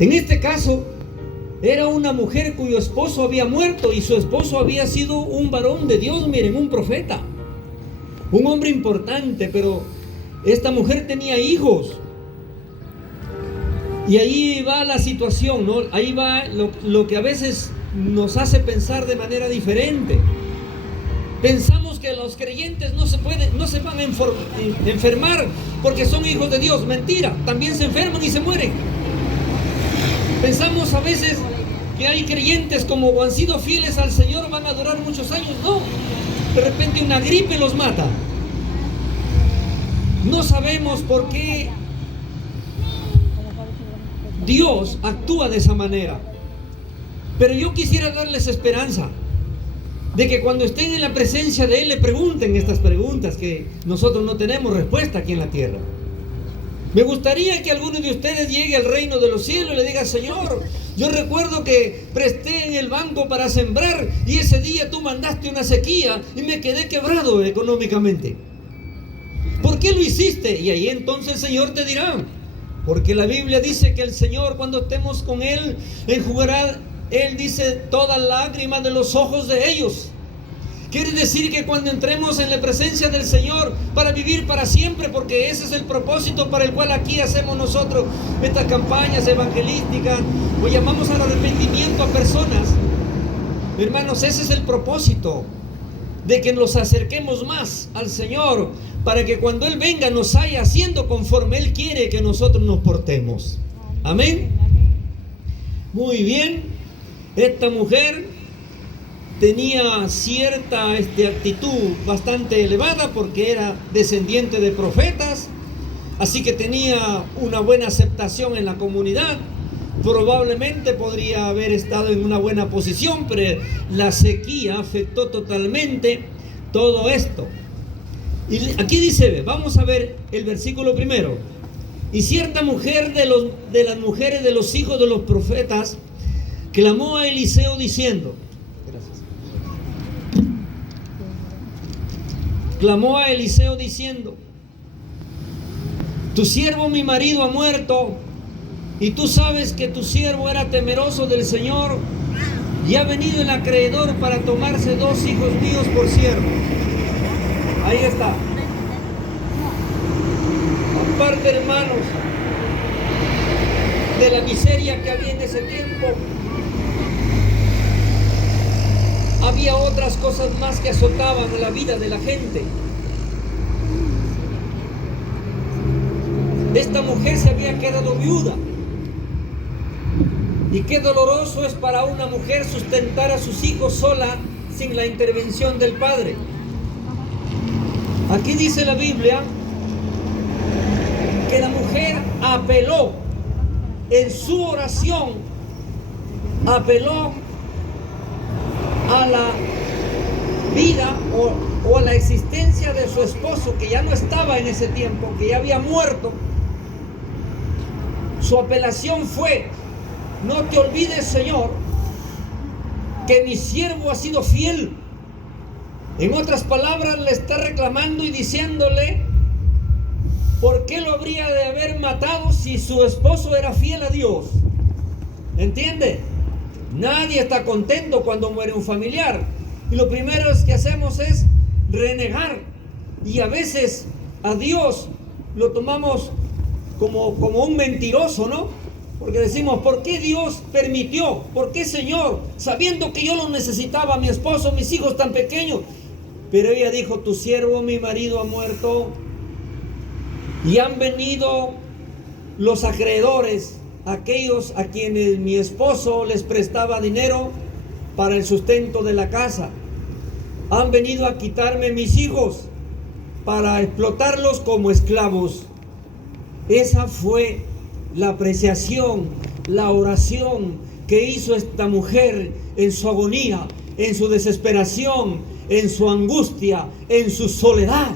En este caso, era una mujer cuyo esposo había muerto y su esposo había sido un varón de Dios, miren, un profeta, un hombre importante, pero esta mujer tenía hijos. Y ahí va la situación, ¿no? Ahí va lo que a veces nos hace pensar de manera diferente. Pensamos que los creyentes no se van a enfermar porque son hijos de Dios. Mentira, también se enferman y se mueren. Pensamos a veces que hay creyentes como han sido fieles al Señor van a durar muchos años. No, de repente una gripe los mata. No sabemos por qué Dios actúa de esa manera. Pero yo quisiera darles esperanza de que cuando estén en la presencia de Él le pregunten estas preguntas que nosotros no tenemos respuesta aquí en la tierra. Me gustaría que alguno de ustedes llegue al reino de los cielos y le diga: Señor, yo recuerdo que presté en el banco para sembrar y ese día tú mandaste una sequía y me quedé quebrado económicamente. ¿Por qué lo hiciste? Y ahí entonces el Señor te dirá, porque la Biblia dice que el Señor, cuando estemos con Él, enjugará, Él dice, toda lágrima de los ojos de ellos. Quiere decir que cuando entremos en la presencia del Señor para vivir para siempre, porque ese es el propósito para el cual aquí hacemos nosotros estas campañas evangelísticas, o llamamos al arrepentimiento a personas. Hermanos, ese es el propósito, de que nos acerquemos más al Señor, para que cuando Él venga nos haya haciendo conforme Él quiere que nosotros nos portemos. Amén. Muy bien. Esta mujer tenía cierta actitud bastante elevada porque era descendiente de profetas, así que tenía una buena aceptación en la comunidad. Probablemente podría haber estado en una buena posición, pero la sequía afectó totalmente todo esto. Y aquí dice, vamos a ver el versículo primero. Y cierta mujer de las mujeres de los hijos de los profetas clamó a Eliseo diciendo, clamó a Eliseo diciendo: tu siervo mi marido ha muerto, y tú sabes que tu siervo era temeroso del Señor, y ha venido el acreedor para tomarse 2 hijos míos por siervos. Ahí está. Aparte, hermanos, de la miseria que había en ese tiempo, había otras cosas más que azotaban a la vida de la gente. Esta mujer se había quedado viuda. Y qué doloroso es para una mujer sustentar a sus hijos sola sin la intervención del padre. Aquí dice la Biblia que la mujer apeló en su oración, apeló a la vida o a la existencia de su esposo, que ya no estaba en ese tiempo, que ya había muerto. Su apelación fue: no te olvides, Señor, que mi siervo ha sido fiel. En otras palabras, le está reclamando y diciéndole por qué lo habría de haber matado si su esposo era fiel a Dios. ¿Entiende? Nadie está contento cuando muere un familiar. Y lo primero que hacemos es renegar. Y a veces a Dios lo tomamos como un mentiroso, ¿no? Porque decimos, ¿por qué Dios permitió? ¿Por qué, Señor? Sabiendo que yo lo necesitaba, mi esposo, mis hijos tan pequeños. Pero ella dijo, tu siervo, mi marido, ha muerto. Y han venido los acreedores, aquellos a quienes mi esposo les prestaba dinero para el sustento de la casa. Han venido a quitarme mis hijos para explotarlos como esclavos. Esa fue la apreciación, la oración que hizo esta mujer en su agonía, en su desesperación, en su angustia, en su soledad.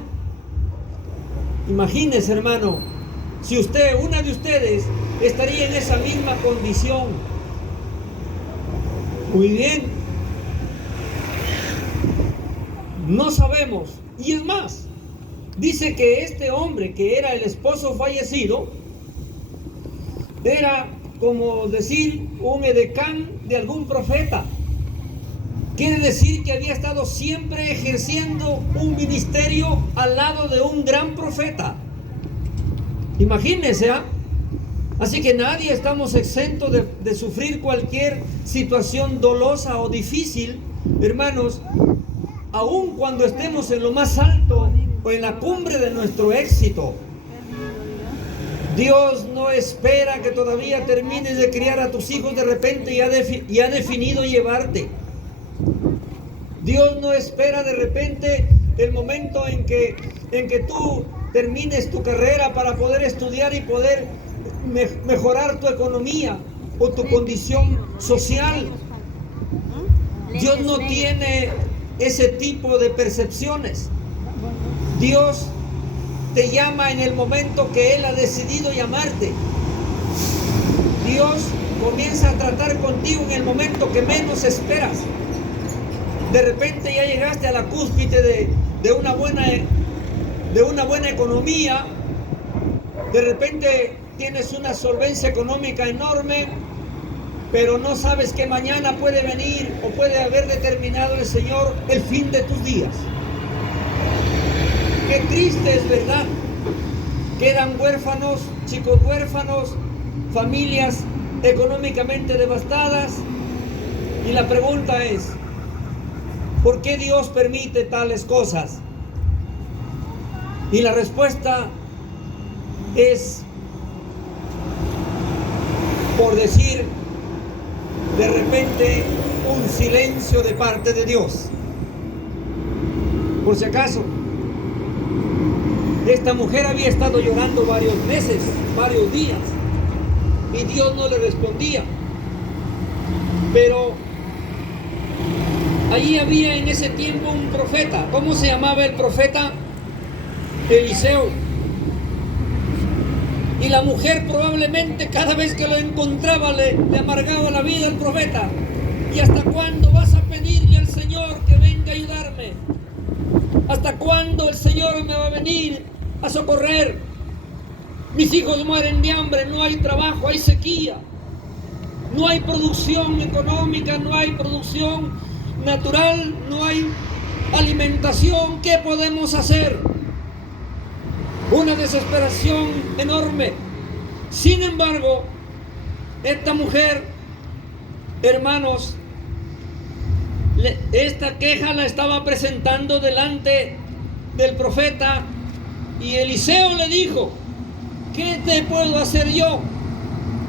Imagínese, hermano, si una de ustedes estaría en esa misma condición. Muy bien. No sabemos. Y es más, dice que este hombre, que era el esposo fallecido, era como decir, un edecán de algún profeta. Quiere decir que había estado siempre ejerciendo un ministerio al lado de un gran profeta. Imagínense, ¿ah? Así que nadie estamos exentos de sufrir cualquier situación dolosa o difícil, hermanos, aun cuando estemos en lo más alto o en la cumbre de nuestro éxito. Dios no espera que todavía termines de criar a tus hijos de repente y ha definido llevarte. Dios no espera de repente el momento en que tú termines tu carrera para poder estudiar y poder mejorar tu economía o tu condición social. Dios no tiene ese tipo de percepciones. Dios te llama en el momento que Él ha decidido llamarte. Dios comienza a tratar contigo en el momento que menos esperas. De repente ya llegaste a la cúspide de una buena economía. De repente tienes una solvencia económica enorme, pero no sabes que mañana puede venir o puede haber determinado el Señor el fin de tus días. Qué triste es, ¿verdad? Quedan huérfanos, chicos huérfanos, familias económicamente devastadas. Y la pregunta es, ¿por qué Dios permite tales cosas? Y la respuesta es, por decir, de repente, un silencio de parte de Dios. Por si acaso, esta mujer había estado llorando varios meses, varios días, y Dios no le respondía. Pero allí había en ese tiempo un profeta. ¿Cómo se llamaba el profeta? Eliseo. Y la mujer probablemente cada vez que lo encontraba le amargaba la vida al profeta. ¿Y hasta cuándo vas a pedirle al Señor que venga a ayudarme? ¿Hasta cuándo el Señor me va a venir a socorrer? Mis hijos mueren de hambre, no hay trabajo, hay sequía. No hay producción económica, no hay producción natural, no hay alimentación. ¿Qué podemos hacer? Una desesperación enorme. Sin embargo, esta mujer, hermanos, esta queja la estaba presentando delante del profeta, y Eliseo le dijo: ¿qué te puedo hacer yo?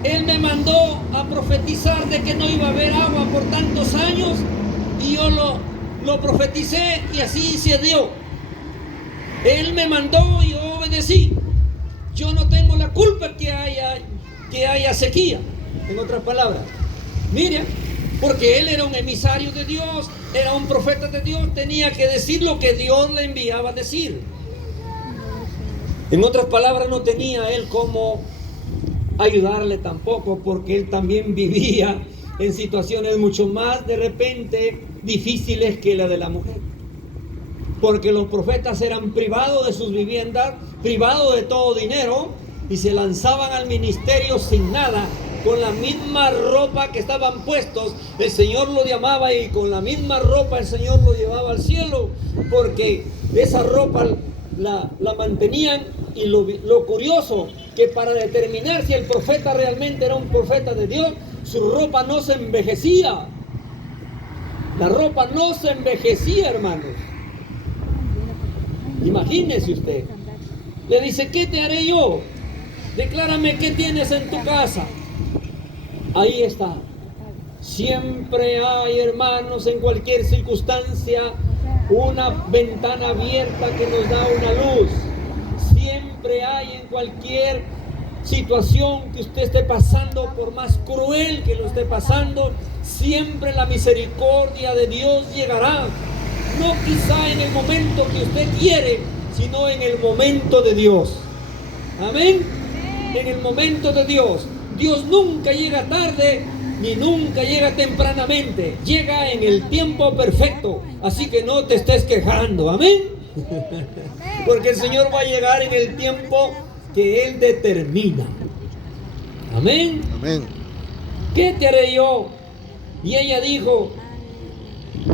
Él me mandó a profetizar de que no iba a haber agua por tantos años, y yo lo profeticé y así se dio. Él me mandó y yo obedecí. Yo no tengo la culpa que haya sequía. En otras palabras, mira, porque él era un emisario de Dios, era un profeta de Dios, tenía que decir lo que Dios le enviaba a decir. En otras palabras, no tenía él cómo ayudarle tampoco, porque él también vivía en situaciones mucho más de repente difíciles que la de la mujer. Porque los profetas eran privados de sus viviendas, privados de todo dinero, y se lanzaban al ministerio sin nada, con la misma ropa que estaban puestos. El Señor lo llamaba y con la misma ropa el Señor lo llevaba al cielo, porque esa ropa la mantenían. Y lo curioso, que para determinar si el profeta realmente era un profeta de Dios, su ropa no se envejecía. La ropa no se envejecía, hermanos. Imagínese usted. Le dice: ¿qué te haré yo? Declárame qué tienes en tu casa. Ahí está. Siempre hay, hermanos, en cualquier circunstancia, una ventana abierta que nos da una luz. Siempre hay en cualquier situación que usted esté pasando, por más cruel que lo esté pasando, siempre la misericordia de Dios llegará. No quizá en el momento que usted quiere, sino en el momento de Dios. Amén. En el momento de Dios. Dios nunca llega tarde, ni nunca llega tempranamente. Llega en el tiempo perfecto. Así que no te estés quejando. Amén. Porque el Señor va a llegar en el tiempo que Él determina. Amén. Amén. ¿qué te haré yo? Y ella dijo,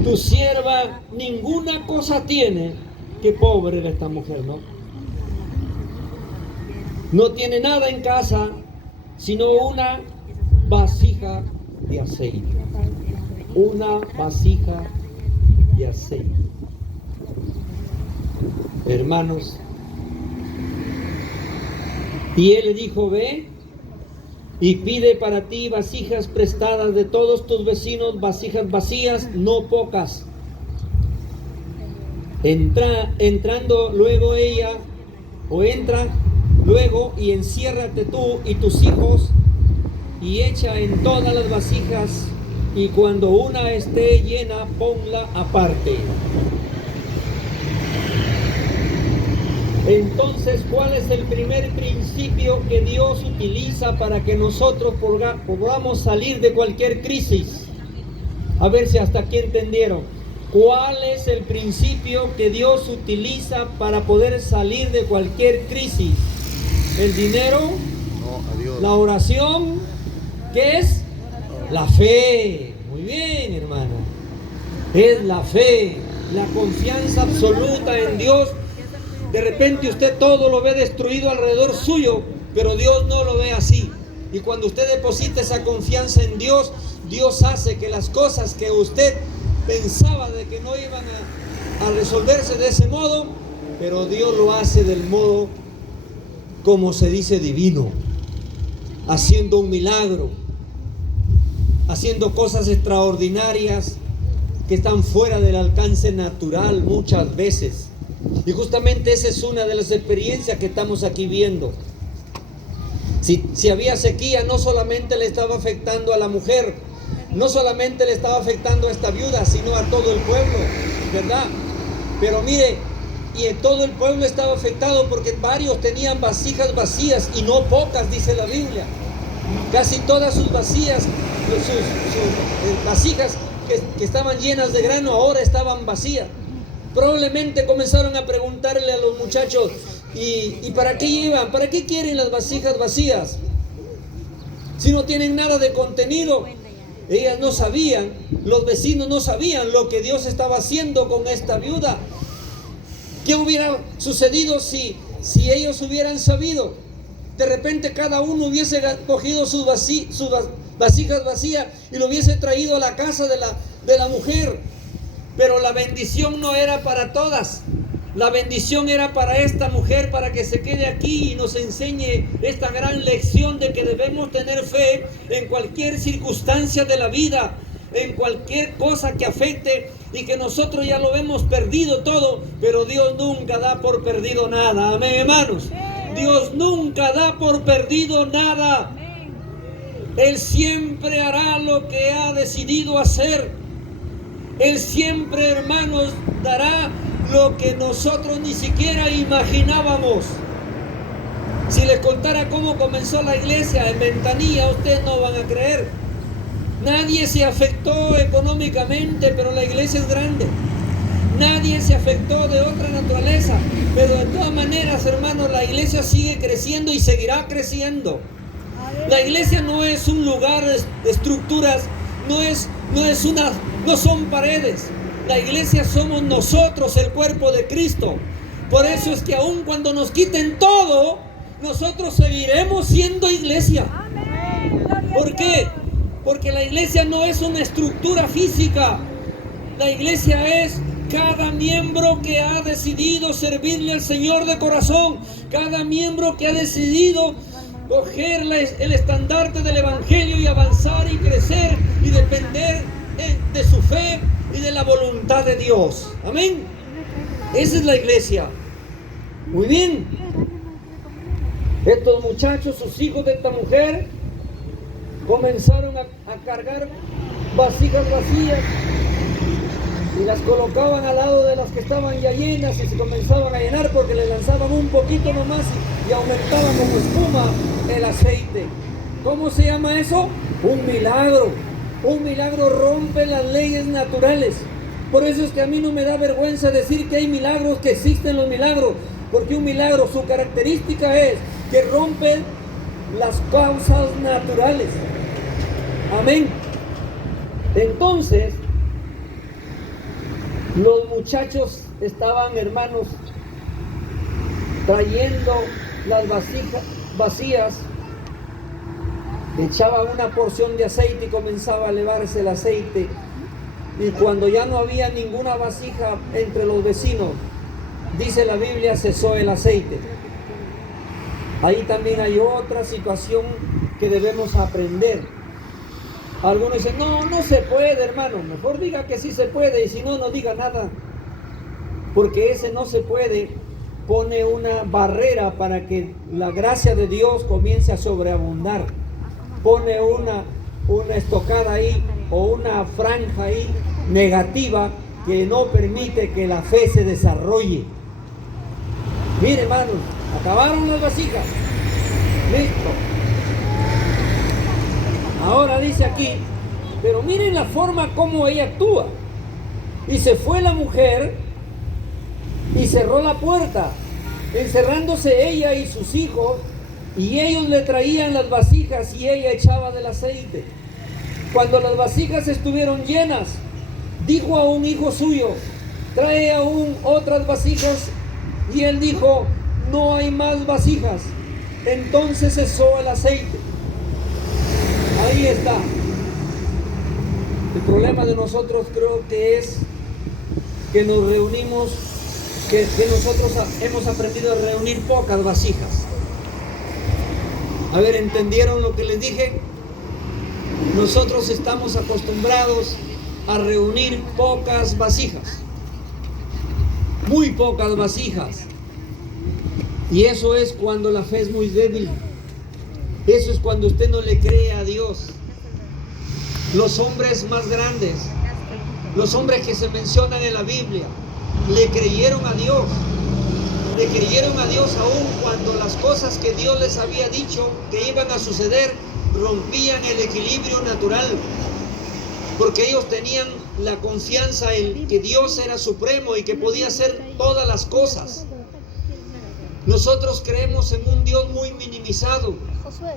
tu sierva ninguna cosa tiene. Qué pobre era esta mujer, ¿no? No tiene nada en casa, sino una vasija de aceite. Una vasija de aceite. Hermanos, y él le dijo, ve y pide para ti vasijas prestadas de todos tus vecinos, vasijas vacías, no pocas. Entrando luego ella, o entra luego y enciérrate tú y tus hijos y echa en todas las vasijas, y cuando una esté llena, ponla aparte. Entonces, ¿cuál es el primer principio que Dios utiliza para que nosotros podamos salir de cualquier crisis? A ver si hasta aquí entendieron. ¿Cuál es el principio que Dios utiliza para poder salir de cualquier crisis? ¿El dinero? No, adiós. ¿La oración? ¿Qué es? La fe. Muy bien, hermana. Es la fe, la confianza absoluta en Dios. De repente usted todo lo ve destruido alrededor suyo, pero Dios no lo ve así. Y cuando usted deposita esa confianza en Dios, Dios hace que las cosas que usted pensaba de que no iban a resolverse de ese modo, pero Dios lo hace del modo, como se dice, divino, haciendo un milagro, haciendo cosas extraordinarias que están fuera del alcance natural muchas veces. Y justamente esa es una de las experiencias que estamos aquí viendo. Si había sequía, no solamente le estaba afectando a la mujer, no solamente le estaba afectando a esta viuda, sino a todo el pueblo, ¿verdad? Pero mire, y en todo el pueblo estaba afectado porque varios tenían vasijas vacías, y no pocas, dice la Biblia. Casi todas sus vasijas que estaban llenas de grano ahora estaban vacías. Probablemente comenzaron a preguntarle a los muchachos, ¿y para qué llevan? ¿Para qué quieren las vasijas vacías? Si no tienen nada de contenido. Ellas no sabían, los vecinos no sabían lo que Dios estaba haciendo con esta viuda. ¿Qué hubiera sucedido si ellos hubieran sabido? De repente cada uno hubiese cogido sus vasijas vacías y lo hubiese traído a la casa de la mujer. Pero la bendición no era para todas. La bendición era para esta mujer, para que se quede aquí y nos enseñe esta gran lección de que debemos tener fe en cualquier circunstancia de la vida, en cualquier cosa que afecte, y que nosotros ya lo hemos perdido todo, pero Dios nunca da por perdido nada. Amén, hermanos. Dios nunca da por perdido nada. Él siempre hará lo que ha decidido hacer. Él siempre, hermanos, dará lo que nosotros ni siquiera imaginábamos. Si les contara cómo comenzó la iglesia en Ventanilla, ustedes no van a creer. Nadie se afectó económicamente, pero la iglesia es grande. Nadie se afectó de otra naturaleza, pero de todas maneras, hermanos, la iglesia sigue creciendo y seguirá creciendo. La iglesia no es un lugar de estructuras, no son paredes. La iglesia somos nosotros, el cuerpo de Cristo. Por eso es que aun cuando nos quiten todo, nosotros seguiremos siendo iglesia. ¿Por qué? Porque la iglesia no es una estructura física. La iglesia es cada miembro que ha decidido servirle al Señor de corazón. Cada miembro que ha decidido coger el estandarte del Evangelio y avanzar y crecer y depender de su fe y de la voluntad de Dios. Amén. Esa es la iglesia. Muy bien. Estos muchachos, sus hijos de esta mujer, comenzaron a cargar vasijas vacías y las colocaban al lado de las que estaban ya llenas, y se comenzaban a llenar porque le lanzaban un poquito nomás y aumentaba como espuma el aceite. ¿Cómo se llama eso? Un milagro. Un milagro rompe las leyes naturales. Por eso es que a mí no me da vergüenza decir que hay milagros, que existen los milagros, porque un milagro, su característica es que rompe las causas naturales. Amén. Entonces, los muchachos estaban, hermanos, trayendo las vasijas vacías, echaban una porción de aceite y comenzaba a elevarse el aceite. Y cuando ya no había ninguna vasija entre los vecinos, dice la Biblia, cesó el aceite. Ahí también hay otra situación que debemos aprender. Algunos dicen, no se puede, hermano. Mejor diga que sí se puede, y si no, no diga nada. Porque ese no se puede pone una barrera para que la gracia de Dios comience a sobreabundar. Pone una estocada ahí o una franja ahí negativa que no permite que la fe se desarrolle. Mire, hermanos, acabaron las vasijas. Listo. Ahora dice aquí, pero miren la forma como ella actúa. Y se fue la mujer y cerró la puerta, encerrándose ella y sus hijos, y ellos le traían las vasijas y ella echaba del aceite. Cuando las vasijas estuvieron llenas, dijo a un hijo suyo, trae aún otras vasijas, y él dijo, no hay más vasijas. Entonces cesó el aceite. Ahí está. El problema de nosotros creo que es que nos reunimos, que nosotros hemos aprendido a reunir pocas vasijas. A ver, ¿entendieron lo que les dije? Nosotros estamos acostumbrados a reunir pocas vasijas, muy pocas vasijas. Y eso es cuando la fe es muy débil. Eso es cuando usted no le cree a Dios. Los hombres más grandes, los hombres que se mencionan en la Biblia, le creyeron a Dios. Le creyeron a Dios aún cuando las cosas que Dios les había dicho que iban a suceder rompían el equilibrio natural. Porque ellos tenían la confianza en que Dios era supremo y que podía hacer todas las cosas. Nosotros creemos en un Dios muy minimizado,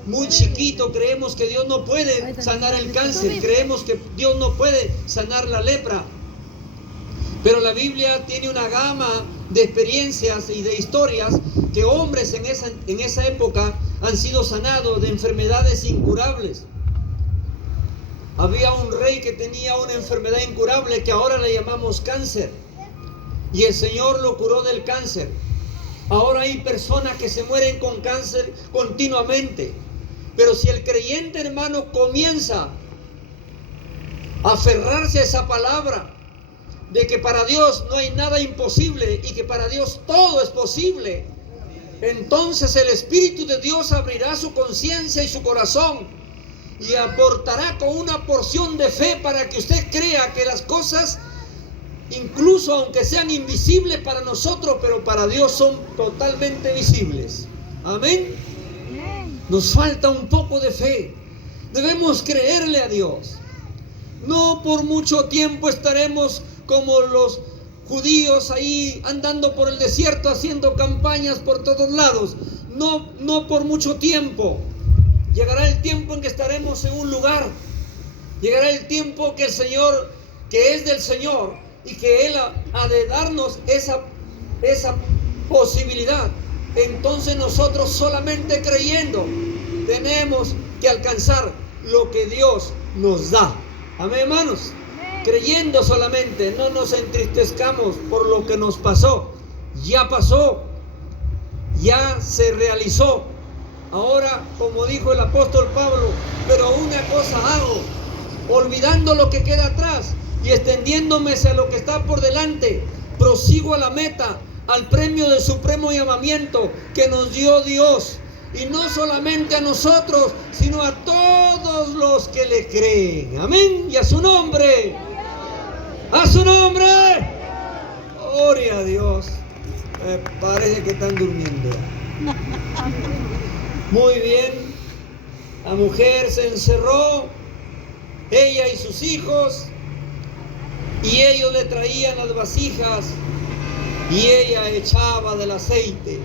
muy chiquito. Creemos que Dios no puede sanar el cáncer, creemos que Dios no puede sanar la lepra. Pero la Biblia tiene una gama de experiencias y de historias que hombres en esa época han sido sanados de enfermedades incurables. Había un rey que tenía una enfermedad incurable que ahora le llamamos cáncer, y el Señor lo curó del cáncer. Ahora hay personas que se mueren con cáncer continuamente. Pero si el creyente, hermano, comienza a aferrarse a esa palabra de que para Dios no hay nada imposible y que para Dios todo es posible, entonces el Espíritu de Dios abrirá su conciencia y su corazón y aportará con una porción de fe para que usted crea que las cosas, incluso aunque sean invisibles para nosotros, pero para Dios son totalmente visibles. Amén. Nos falta un poco de fe. Debemos creerle a Dios. No por mucho tiempo estaremos como los judíos ahí andando por el desierto haciendo campañas por todos lados. No por mucho tiempo. Llegará el tiempo en que estaremos en un lugar. Llegará el tiempo que el Señor, que es del Señor, y que Él ha de darnos esa posibilidad. Entonces nosotros solamente creyendo tenemos que alcanzar lo que Dios nos da. Amén, hermanos. Creyendo solamente, no nos entristezcamos por lo que nos pasó. Ya pasó, ya se realizó. Ahora, como dijo el apóstol Pablo, pero una cosa hago, olvidando lo que queda atrás y extendiéndome hacia lo que está por delante, prosigo a la meta, al premio del supremo llamamiento que nos dio Dios, y no solamente a nosotros, sino a todos los que le creen. Amén. Y a su nombre, a su nombre, gloria a Dios. Parece que están durmiendo. Muy bien, la mujer se encerró, ella y sus hijos, y ellos le traían las vasijas y ella echaba del aceite.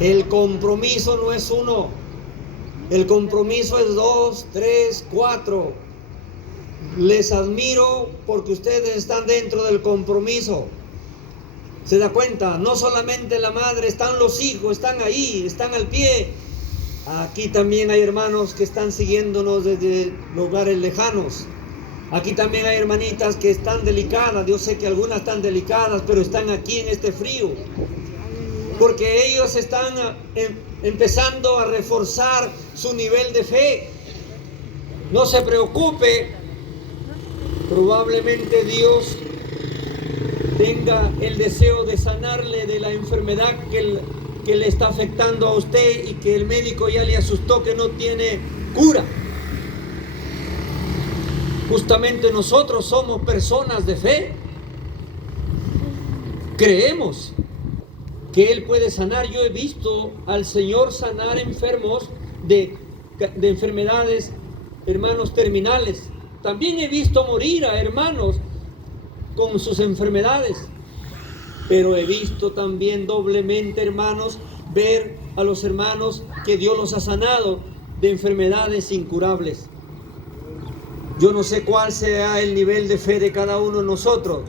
El compromiso no es uno, El compromiso es 2, 3, 4. Les admiro porque ustedes están dentro del compromiso. ¿Se da cuenta? No solamente la madre, están los hijos, están ahí, están al pie. Aquí también hay hermanos que están siguiéndonos desde lugares lejanos. Aquí también hay hermanitas que están delicadas. Yo sé que algunas están delicadas, pero están aquí en este frío. Porque ellos están empezando a reforzar su nivel de fe. No se preocupe. Probablemente Dios tenga el deseo de sanarle de la enfermedad que le está afectando a usted y que el médico ya le asustó que no tiene cura. Justamente nosotros somos personas de fe. Creemos que Él puede sanar. Yo he visto al Señor sanar enfermos de enfermedades, hermanos, terminales. También he visto morir a hermanos con sus enfermedades. Pero he visto también doblemente, hermanos, ver a los hermanos que Dios los ha sanado de enfermedades incurables. Yo no sé cuál sea el nivel de fe de cada uno de nosotros.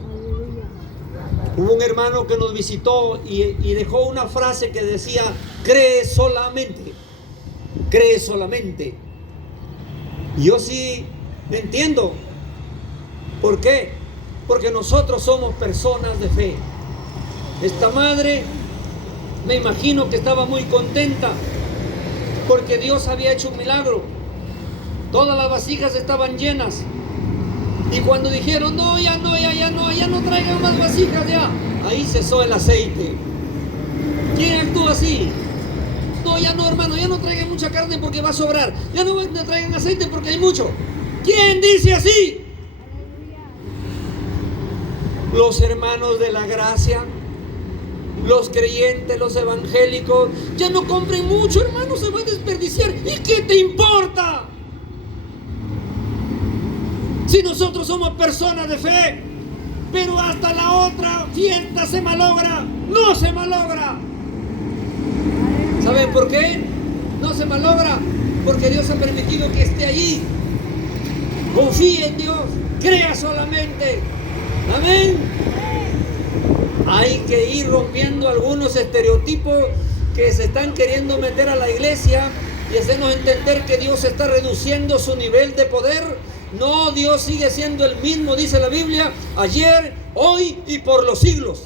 Hubo un hermano que nos visitó y dejó una frase que decía: cree solamente, cree solamente. Y yo sí entiendo. ¿Por qué? Porque nosotros somos personas de fe. Esta madre, me imagino que estaba muy contenta porque Dios había hecho un milagro. Todas las vasijas estaban llenas. Y cuando dijeron, no traigan más vasijas ya, ahí cesó el aceite. ¿Quién actuó así? No, ya no, hermano, ya no traigan mucha carne porque va a sobrar. Ya no traigan aceite porque hay mucho. ¿Quién dice así? Los hermanos de la gracia, los creyentes, los evangélicos. Ya no compren mucho, hermano, se va a desperdiciar. ¿Y qué te importa? Si nosotros somos personas de fe, pero hasta la otra fiesta se malogra, no se malogra. ¿Saben por qué? No se malogra, porque Dios ha permitido que esté allí. Confíe en Dios, crea solamente. Amén. Hay que ir rompiendo algunos estereotipos que se están queriendo meter a la iglesia y hacernos entender que Dios está reduciendo su nivel de poder. No, Dios sigue siendo el mismo, dice la Biblia, ayer, hoy y por los siglos.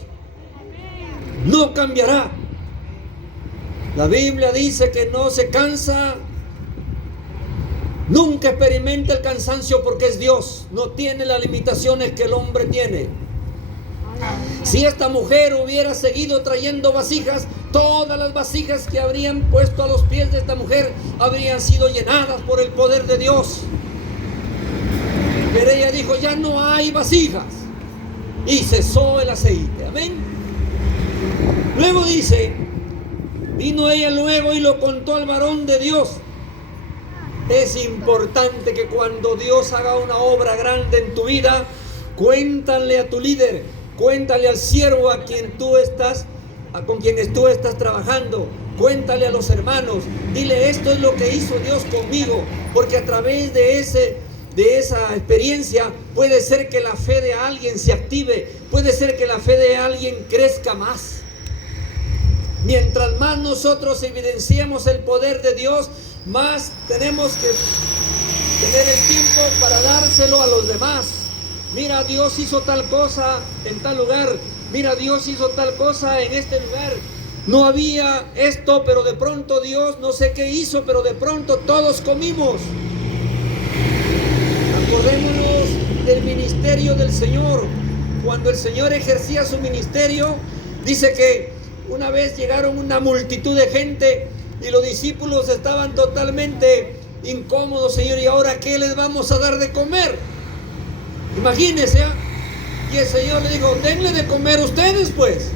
No cambiará. La Biblia dice que no se cansa, nunca experimenta el cansancio porque es Dios. No tiene las limitaciones que el hombre tiene. Si esta mujer hubiera seguido trayendo vasijas, todas las vasijas que habrían puesto a los pies de esta mujer habrían sido llenadas por el poder de Dios. Pero ella dijo, ya no hay vasijas. Y cesó el aceite. Amén. Luego dice, vino ella luego y lo contó al varón de Dios. Es importante que cuando Dios haga una obra grande en tu vida, cuéntale a tu líder, cuéntale al siervo con quienes tú estás trabajando, cuéntale a los hermanos, dile esto es lo que hizo Dios conmigo, porque a través de esa experiencia puede ser que la fe de alguien se active, puede ser que la fe de alguien crezca más. Mientras más nosotros evidenciamos el poder de Dios, más tenemos que tener el tiempo para dárselo a los demás. Mira, Dios hizo tal cosa en tal lugar. Mira, Dios hizo tal cosa en este lugar. No había esto, pero de pronto Dios no sé qué hizo, pero de pronto todos comimos. Acordémonos del ministerio del Señor. Cuando el Señor ejercía su ministerio, dice que una vez llegaron una multitud de gente y los discípulos estaban totalmente incómodos. Señor, ¿y ahora qué les vamos a dar de comer? Imagínense, ¿eh? Y el Señor le dijo, denle de comer ustedes, pues.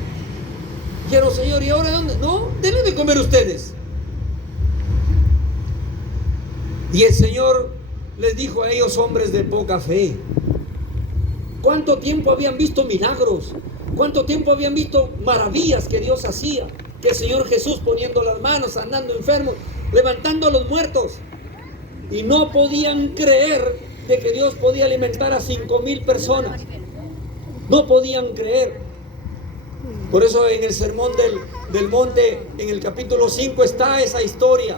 Dijeron, Señor, ¿y ahora dónde? No, denle de comer ustedes. Y el Señor les dijo a ellos, hombres de poca fe, ¿cuánto tiempo habían visto milagros? ¿Cuánto tiempo habían visto maravillas que Dios hacía? Que el Señor Jesús poniendo las manos, sanando enfermos. levantando a los muertos. Y no podían creer de que Dios podía alimentar a 5,000 personas. No podían creer. Por eso en el sermón del monte, en el capítulo 5 está esa historia.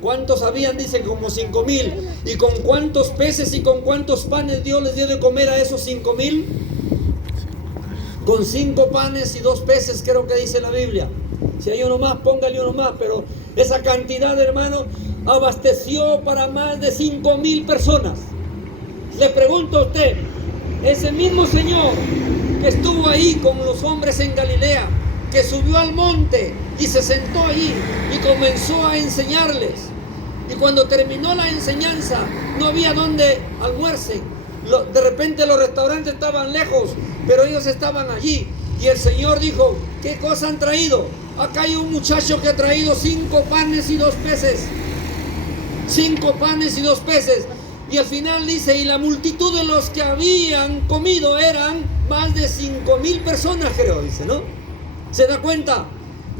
¿Cuántos habían? Dicen como 5,000. ¿Y con cuántos peces y con cuántos panes Dios les dio de comer a esos 5,000? Con 5 panes y 2 peces, creo que dice la Biblia. Si hay uno más, póngale uno más. Pero esa cantidad, hermano, abasteció para más de 5,000 personas. Le pregunto a usted, ese mismo Señor que estuvo ahí con los hombres en Galilea, que subió al monte y se sentó ahí y comenzó a enseñarles. Y cuando terminó la enseñanza, no había dónde almuercen. De repente los restaurantes estaban lejos, pero ellos estaban allí. Y el Señor dijo, ¿qué cosa han traído? Acá hay un muchacho que ha traído 5 panes y 2 peces. 5 panes y 2 peces. Y al final dice, y la multitud de los que habían comido eran más de 5,000 personas, creo, dice, ¿no? ¿Se da cuenta?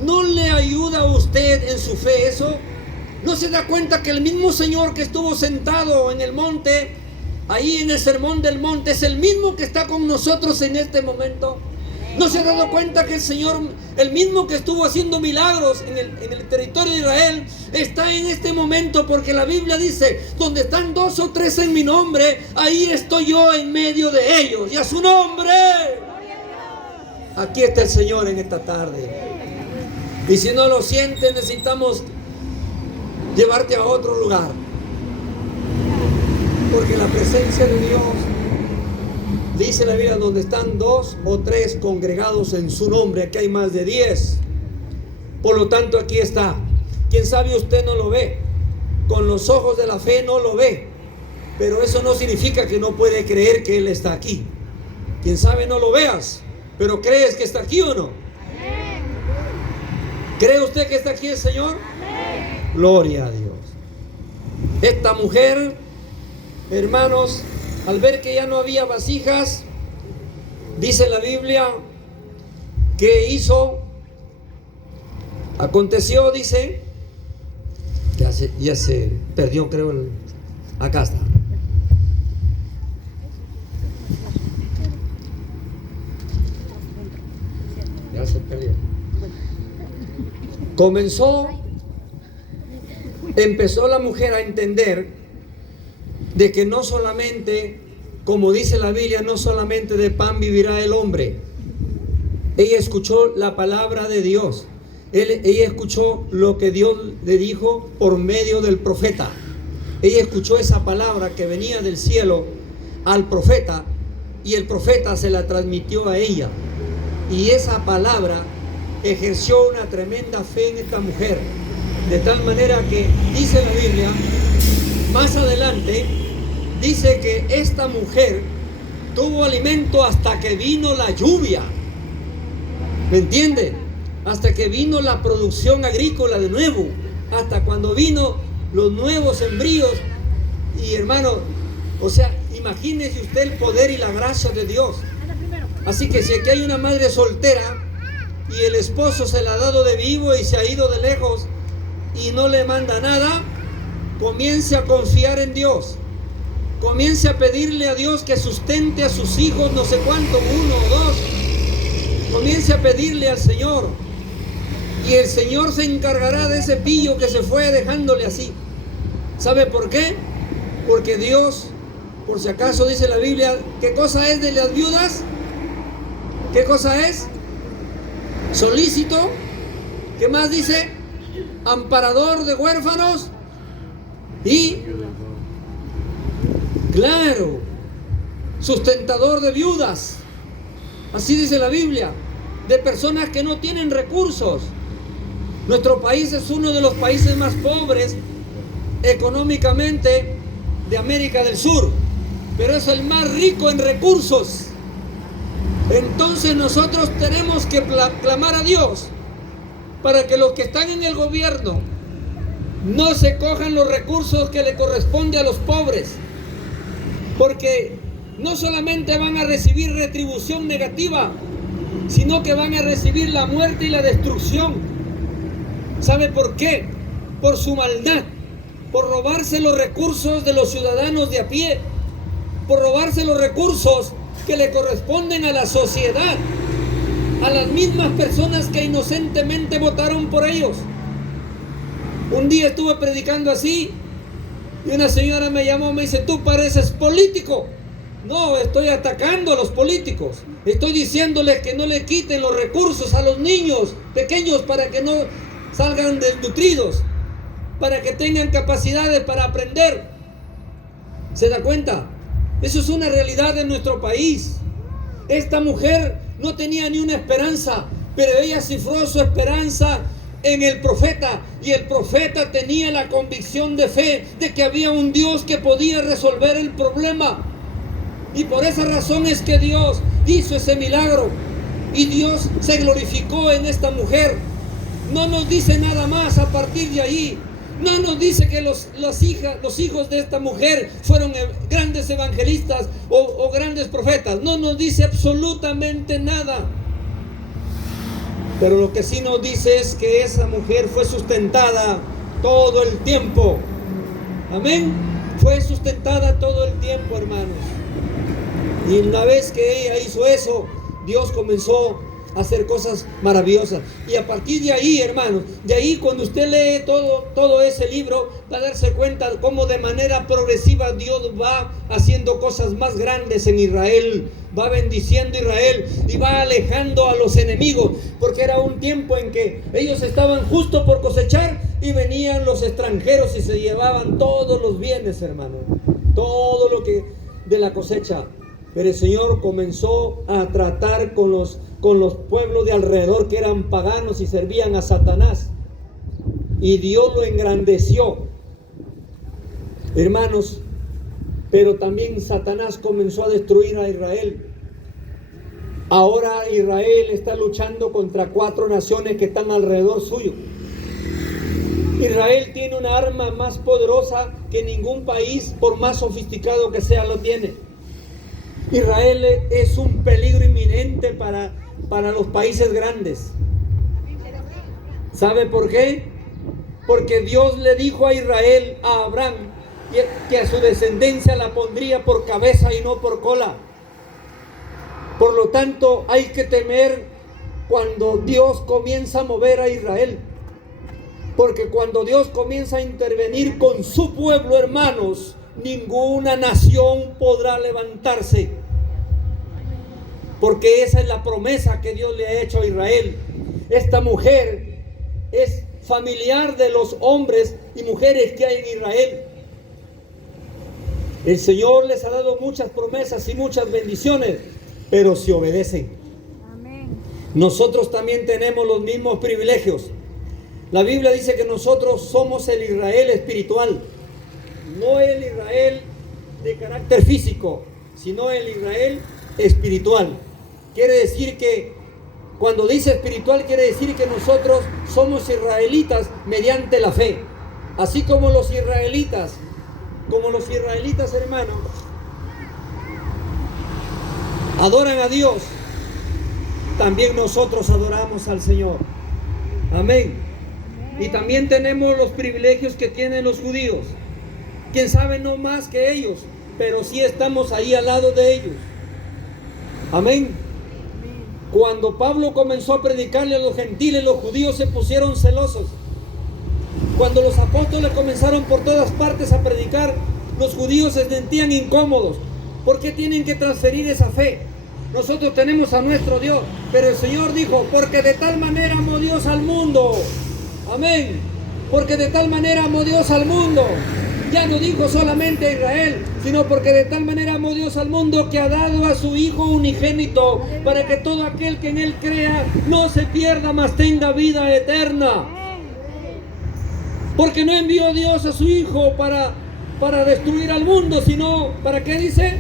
¿No le ayuda a usted en su fe eso? ¿No se da cuenta que el mismo Señor que estuvo sentado en el monte, ahí en el sermón del monte, es el mismo que está con nosotros en este momento? ¿No se ha dado cuenta que el Señor, el mismo que estuvo haciendo milagros en el territorio de Israel, está en este momento? Porque la Biblia dice, donde están 2 o 3 en mi nombre, ahí estoy yo en medio de ellos. Y a su nombre. Aquí está el Señor en esta tarde. Y si no lo sientes, necesitamos llevarte a otro lugar. Porque la presencia de Dios, dice la Biblia, donde están 2 o 3 congregados en su nombre, aquí hay más de 10. Por lo tanto, aquí está. Quién sabe, usted no lo ve. Con los ojos de la fe no lo ve. Pero eso no significa que no puede creer que Él está aquí. Quién sabe no lo veas, pero ¿crees que está aquí o no? ¿Cree usted que está aquí el Señor? Gloria a Dios. Esta mujer, hermanos, al ver que ya no había vasijas, dice la Biblia, que hizo, aconteció, dice, ya se perdió, creo, acá está. Ya se perdió. Empezó la mujer a entender de que no solamente, como dice la Biblia, no solamente de pan vivirá el hombre. Ella escuchó la palabra de Dios. Ella escuchó lo que Dios le dijo por medio del profeta. Ella escuchó esa palabra que venía del cielo al profeta, y el profeta se la transmitió a ella. Y esa palabra ejerció una tremenda fe en esta mujer. De tal manera que dice la Biblia, más adelante, dice que esta mujer tuvo alimento hasta que vino la lluvia. ¿Me entiende? Hasta que vino la producción agrícola de nuevo. Hasta cuando vino los nuevos sembríos. Y hermano, o sea, imagínese usted el poder y la gracia de Dios. Así que si aquí hay una madre soltera y el esposo se la ha dado de vivo y se ha ido de lejos y no le manda nada, comience a confiar en Dios. Comience a pedirle a Dios que sustente a sus hijos, no sé cuánto, 1 o 2. Comience a pedirle al Señor. Y el Señor se encargará de ese pillo que se fue dejándole así. ¿Sabe por qué? Porque Dios, por si acaso dice la Biblia, ¿qué cosa es de las viudas? ¿Qué cosa es? Solícito. ¿Qué más dice? Amparador de huérfanos. Y, claro, sustentador de viudas. Así dice la Biblia. De personas que no tienen recursos. Nuestro país es uno de los países más pobres económicamente de América del Sur, pero es el más rico en recursos. Entonces nosotros tenemos que clamar a Dios para que los que están en el gobierno no se cojan los recursos que le corresponde a los pobres, porque no solamente van a recibir retribución negativa, sino que van a recibir la muerte y la destrucción. ¿Sabe por qué? por su maldad, por robarse los recursos de los ciudadanos de a pie, por robarse los recursos que le corresponden a la sociedad, a las mismas personas que inocentemente votaron por ellos. Un día estuve predicando así y una señora me llamó, me dice: tú pareces político. No, estoy atacando a los políticos, estoy diciéndoles que no le quiten los recursos a los niños pequeños para que no salgan desnutridos, para que tengan capacidades para aprender. ¿Se da cuenta? Eso es una realidad en nuestro país. Esta mujer no tenía ni una esperanza, pero ella cifró su esperanza en el profeta, y el profeta tenía la convicción de fe de que había un Dios que podía resolver el problema. Y por esa razón es que Dios hizo ese milagro, y Dios se glorificó en esta mujer. No nos dice nada más a partir de ahí. No nos dice que los hijos de esta mujer fueron grandes evangelistas o grandes profetas. No nos dice absolutamente nada. Pero lo que sí nos dice es que esa mujer fue sustentada todo el tiempo. Amén. Fue sustentada todo el tiempo, hermanos. Y una vez que ella hizo eso, Dios comenzó a hacer cosas maravillosas. Y a partir de ahí, hermanos, de ahí cuando usted lee todo ese libro, va a darse cuenta cómo de manera progresiva Dios va haciendo cosas más grandes en Israel. Va bendiciendo a Israel y va alejando a los enemigos, porque era un tiempo en que ellos estaban justo por cosechar y venían los extranjeros y se llevaban todos los bienes, hermanos, todo lo que de la cosecha. Pero el Señor comenzó a tratar con los pueblos de alrededor que eran paganos y servían a Satanás, y Dios lo engrandeció, hermanos. Pero también Satanás comenzó a destruir a Israel. Ahora Israel está luchando contra 4 naciones que están alrededor suyo. Israel tiene una arma más poderosa que ningún país, por más sofisticado que sea, lo tiene. Israel es un peligro inminente para los países grandes. ¿Sabe por qué? Porque Dios le dijo a Israel, a Abraham, que a su descendencia la pondría por cabeza y no por cola. Por lo tanto, hay que temer cuando Dios comienza a mover a Israel, porque cuando Dios comienza a intervenir con su pueblo, hermanos, ninguna nación podrá levantarse, porque esa es la promesa que Dios le ha hecho a Israel. Esta mujer es familiar de los hombres y mujeres que hay en Israel. El Señor les ha dado muchas promesas y muchas bendiciones, pero si obedecen. Amén. Nosotros también tenemos los mismos privilegios. La Biblia dice que nosotros somos el Israel espiritual, no el Israel de carácter físico, sino el Israel espiritual. Quiere decir que cuando dice espiritual, quiere decir que nosotros somos israelitas mediante la fe, así como los israelitas, hermanos, adoran a Dios, también nosotros adoramos al Señor. Amén. Y también tenemos los privilegios que tienen los judíos. Quién sabe, no más que ellos, pero sí estamos ahí al lado de ellos. Amén. Cuando Pablo comenzó a predicarle a los gentiles, los judíos se pusieron celosos. Cuando los apóstoles comenzaron por todas partes a predicar, los judíos se sentían incómodos. ¿Por qué tienen que transferir esa fe? Nosotros tenemos a nuestro Dios, pero el Señor dijo, porque de tal manera amó Dios al mundo. Amén. Porque de tal manera amó Dios al mundo. Ya no dijo solamente a Israel, sino porque de tal manera amó Dios al mundo que ha dado a su Hijo unigénito, para que todo aquel que en Él crea no se pierda, mas tenga vida eterna. Porque no envió Dios a su Hijo para destruir al mundo, sino, ¿para qué dice?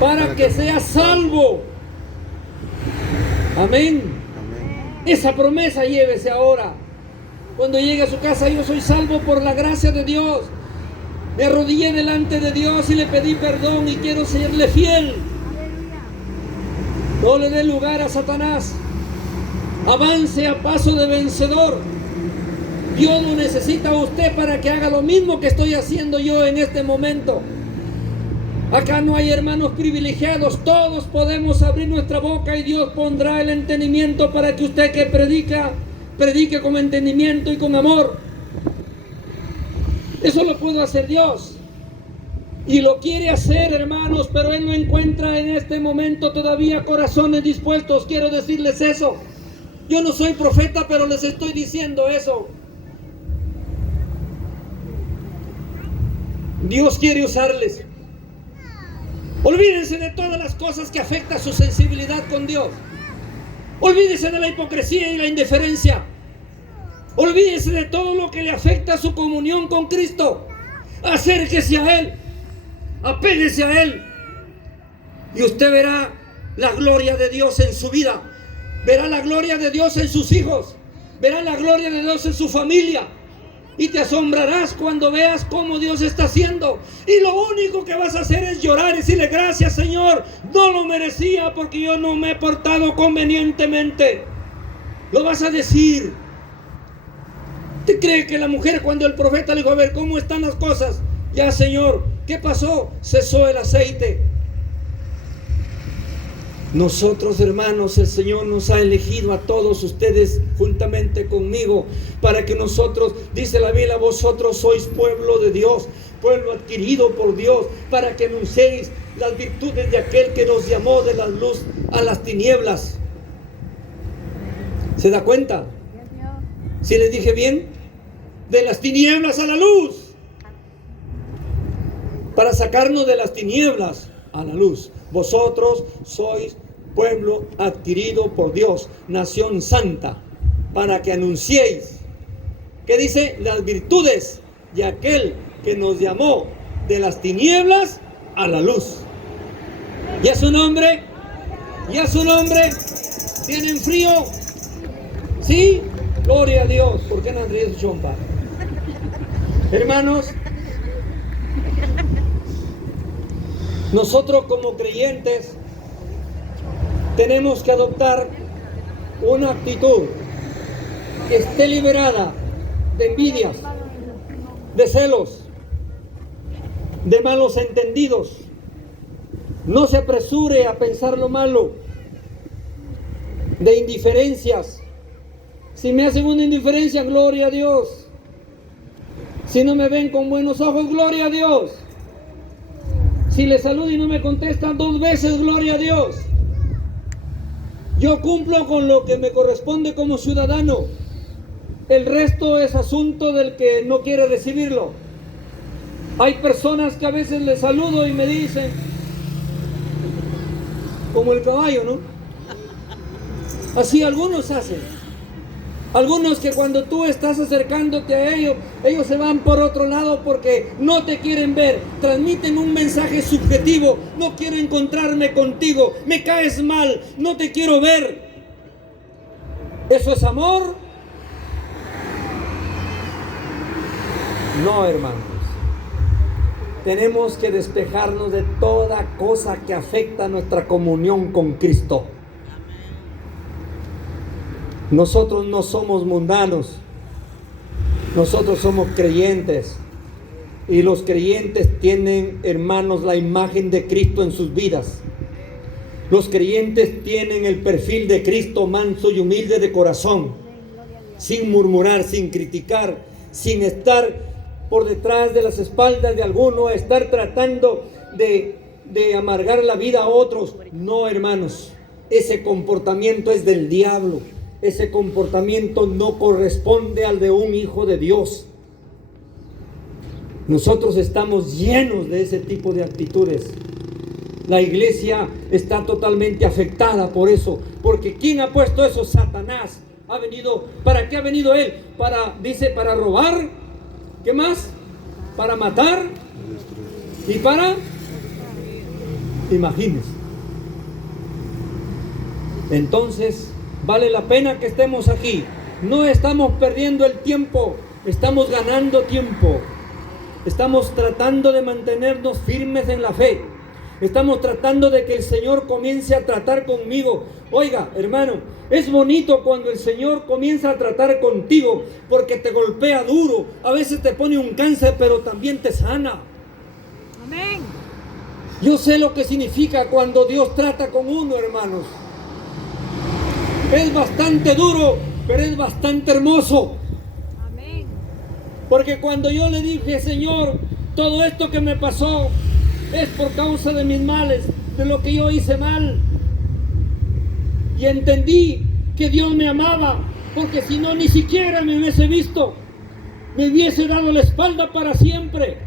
Para que sea salvo. Amén. Esa promesa llévese ahora. Cuando llegue a su casa, yo soy salvo por la gracia de Dios. Me arrodillé delante de Dios y le pedí perdón y quiero serle fiel. No le dé lugar a Satanás. Avance a paso de vencedor. Dios lo necesita a usted para que haga lo mismo que estoy haciendo yo en este momento. Acá no hay hermanos privilegiados, todos podemos abrir nuestra boca y Dios pondrá el entendimiento para que usted que predique con entendimiento y con amor. Eso lo puede hacer Dios. Y lo quiere hacer, hermanos, pero Él no encuentra en este momento todavía corazones dispuestos. Quiero decirles eso. Yo no soy profeta, pero les estoy diciendo eso. Dios quiere usarles. Olvídense de todas las cosas que afectan su sensibilidad con Dios. Olvídense de la hipocresía y la indiferencia. Olvídense de todo lo que le afecta a su comunión con Cristo. Acérquese a Él. Apéguese a Él. Y usted verá la gloria de Dios en su vida. Verá la gloria de Dios en sus hijos. Verá la gloria de Dios en su familia. Y te asombrarás cuando veas cómo Dios está haciendo. Y lo único que vas a hacer es llorar y decirle: gracias, Señor, no lo merecía porque yo no me he portado convenientemente. Lo vas a decir. ¿Te cree que la mujer, cuando el profeta le dijo: a ver, ¿cómo están las cosas? Ya, Señor, ¿qué pasó? Cesó el aceite. Nosotros, hermanos, el Señor nos ha elegido a todos ustedes juntamente conmigo para que nosotros, dice la Biblia, vosotros sois pueblo de Dios, pueblo adquirido por Dios, para que anunciéis las virtudes de aquel que nos llamó de la luz a las tinieblas. ¿Se da cuenta? ¿Sí les dije bien? De las tinieblas a la luz. Para sacarnos de las tinieblas a la luz. Vosotros sois pueblo adquirido por Dios, nación santa, para que anunciéis, ¿qué dice? Las virtudes de aquel que nos llamó de las tinieblas a la luz. ¿Y a su nombre? ¿Y a su nombre? ¿Tienen frío? ¿Sí? Gloria a Dios. ¿Por qué no han traído su chompa? Hermanos, nosotros como creyentes tenemos que adoptar una actitud que esté liberada de envidias, de celos, de malos entendidos. No se apresure a pensar lo malo, de indiferencias. Si me hacen una indiferencia, gloria a Dios. Si no me ven con buenos ojos, gloria a Dios. Si les saludo y no me contestan 2 veces, gloria a Dios. Yo cumplo con lo que me corresponde como ciudadano. El resto es asunto del que no quiere recibirlo. Hay personas que a veces les saludo y me dicen, como el caballo, ¿no? Así algunos hacen. Algunos que cuando tú estás acercándote a ellos, ellos se van por otro lado porque no te quieren ver. Transmiten un mensaje subjetivo. No quiero encontrarme contigo. Me caes mal. No te quiero ver. ¿Eso es amor? No, hermanos. Tenemos que despejarnos de toda cosa que afecta nuestra comunión con Cristo. Nosotros no somos mundanos, nosotros somos creyentes, y los creyentes tienen, hermanos, la imagen de Cristo en sus vidas. Los creyentes tienen el perfil de Cristo, manso y humilde de corazón, sin murmurar, sin criticar, sin estar por detrás de las espaldas de alguno, estar tratando de amargar la vida a otros. No, hermanos, ese comportamiento es del diablo. Ese comportamiento no corresponde al de un hijo de Dios. Nosotros estamos llenos de ese tipo de actitudes. La iglesia está totalmente afectada por eso. Porque ¿quién ha puesto eso? Satanás. Ha venido, ¿para qué ha venido él? Dice, para robar. ¿Qué más? Para matar. Y para... Imagínense. Entonces... vale la pena que estemos aquí. No estamos perdiendo el tiempo, estamos ganando tiempo. Estamos tratando de mantenernos firmes en la fe. Estamos tratando de que el Señor comience a tratar conmigo. Oiga, hermano, es bonito cuando el Señor comienza a tratar contigo, porque te golpea duro. A veces te pone un cáncer, pero también te sana. Amén. Yo sé lo que significa cuando Dios trata con uno, hermanos. Es bastante duro, pero es bastante hermoso. Amén. Porque cuando yo le dije, Señor, todo esto que me pasó es por causa de mis males, de lo que yo hice mal. Y entendí que Dios me amaba, porque si no, ni siquiera me hubiese visto. Me hubiese dado la espalda para siempre.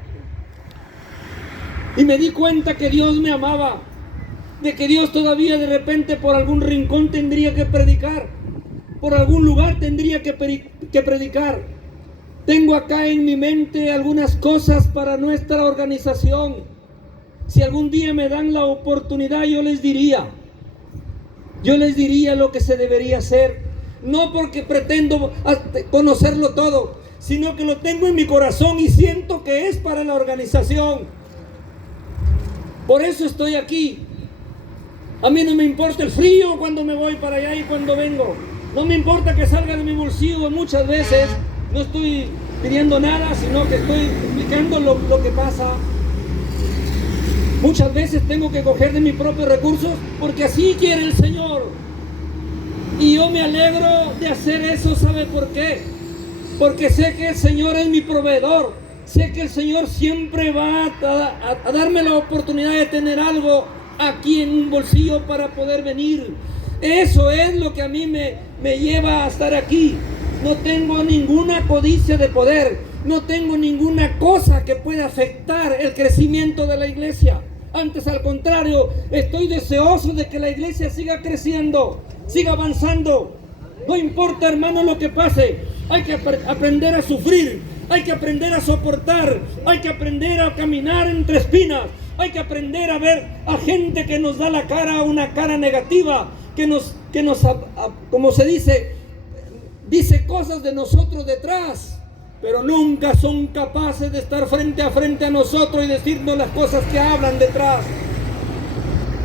Y me di cuenta que Dios me amaba, de que Dios todavía de repente por algún rincón tendría que predicar, por algún lugar tendría que predicar. Tengo acá en mi mente algunas cosas para nuestra organización. Si algún día me dan la oportunidad, yo les diría lo que se debería hacer. No porque pretendo conocerlo todo, sino que lo tengo en mi corazón y siento que es para la organización. Por eso estoy aquí. A mí no me importa el frío cuando me voy para allá y cuando vengo. No me importa que salga de mi bolsillo. Muchas veces no estoy pidiendo nada, sino que estoy explicando lo que pasa. Muchas veces tengo que coger de mis propios recursos porque así quiere el Señor. Y yo me alegro de hacer eso. ¿Sabe por qué? Porque sé que el Señor es mi proveedor. Sé que el Señor siempre va a darme la oportunidad de tener algo aquí en un bolsillo para poder venir. Eso es lo que a mí me lleva a estar aquí. No tengo ninguna codicia de poder. No tengo ninguna cosa que pueda afectar el crecimiento de la iglesia. Antes, al contrario, estoy deseoso de que la iglesia siga creciendo, siga avanzando. No importa, hermano, lo que pase. Hay que aprender a sufrir. Hay que aprender a soportar. Hay que aprender a caminar entre espinas. Hay que aprender a ver a gente que nos da la cara, una cara negativa, que nos como se dice cosas de nosotros detrás, pero nunca son capaces de estar frente a nosotros y decirnos las cosas que hablan detrás.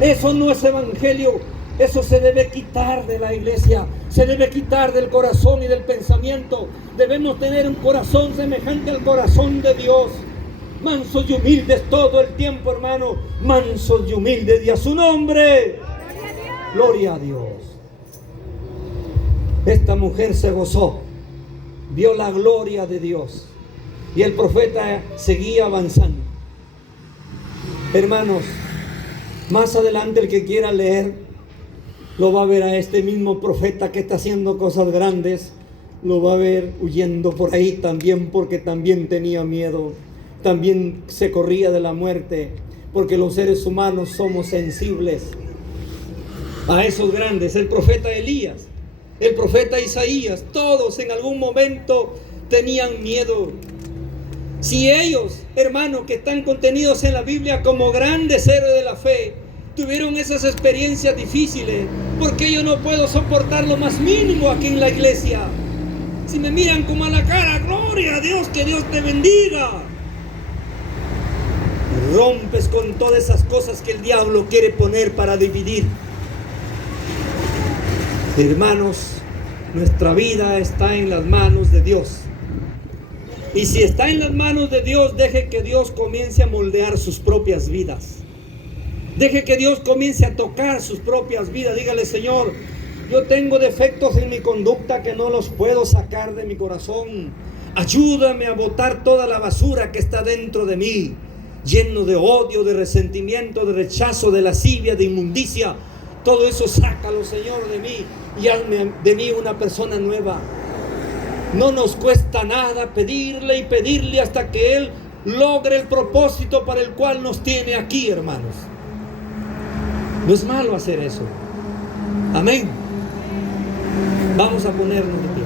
Eso no es evangelio. Eso se debe quitar de la iglesia, se debe quitar del corazón y del pensamiento. Debemos tener un corazón semejante al corazón de Dios. Mansos y humildes todo el tiempo, hermano. Mansos y humildes, y a su nombre. Gloria a Dios. Esta mujer se gozó, vio la gloria de Dios, y el profeta seguía avanzando. Hermanos, más adelante el que quiera leer, lo va a ver a este mismo profeta que está haciendo cosas grandes. Lo va a ver huyendo por ahí también, porque también tenía miedo. También se corría de la muerte, porque los seres humanos somos sensibles a esos grandes. El profeta Elías, el profeta Isaías, todos en algún momento tenían miedo. Si ellos, hermanos, que están contenidos en la Biblia como grandes héroes de la fe, tuvieron esas experiencias difíciles, ¿por qué yo no puedo soportar lo más mínimo aquí en la iglesia? Si me miran como a la cara, gloria a Dios, que Dios te bendiga. Rompes con todas esas cosas que el diablo quiere poner para dividir. Hermanos, nuestra vida está en las manos de Dios. Y si está en las manos de Dios, deje que Dios comience a moldear sus propias vidas. Deje que Dios comience a tocar sus propias vidas. Dígale: Señor, yo tengo defectos en mi conducta que no los puedo sacar de mi corazón. Ayúdame a botar toda la basura que está dentro de mí, lleno de odio, de resentimiento, de rechazo, de lascivia, de inmundicia. Todo eso sácalo, Señor, de mí, y hazme de mí una persona nueva. No nos cuesta nada pedirle y pedirle hasta que Él logre el propósito para el cual nos tiene aquí, hermanos. No es malo hacer eso. Amén. Vamos a ponernos de pie.